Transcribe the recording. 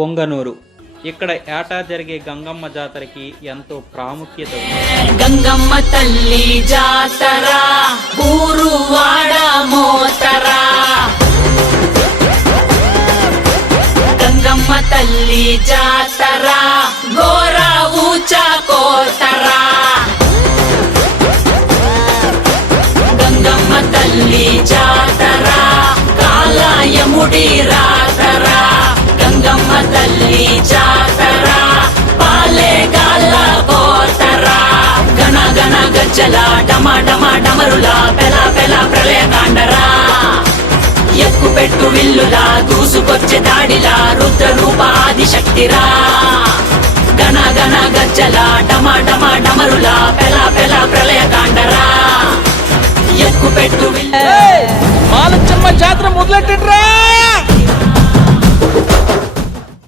పొంగనూరు. ఇక్కడ ఏటా జరిగే గంగమ్మ జాతరకి ఎంతో ప్రాముఖ్యత ఉంది. గంగమ్మ తల్లి జాతర ఊరు వాడ మోతరా, గంగమ్మ తల్లి జాతర గోర ఊచా కోతరా, గంగమ్మ తల్లి జాతర కాలాయముడి రాతరా, గంగమ్మ తల్లి జాతర పాలే గాల కోతరా, గణ గణ గజ్జల డమ డమ డమరుల పెల పెల ప్రళయ కాండరా, ఎక్కు పెట్టు విల్లులా దూసుకొచ్చే దాడిలా రుద్ర రూప ఆదిశక్తిరా, గణ గణ గజ్జల డమ డమ డమరుల పెల పెల ప్రళయ కాండరా, ఎక్కు పెట్టు మాలచ్చమ్మ జాతర మొదలెట్టండి.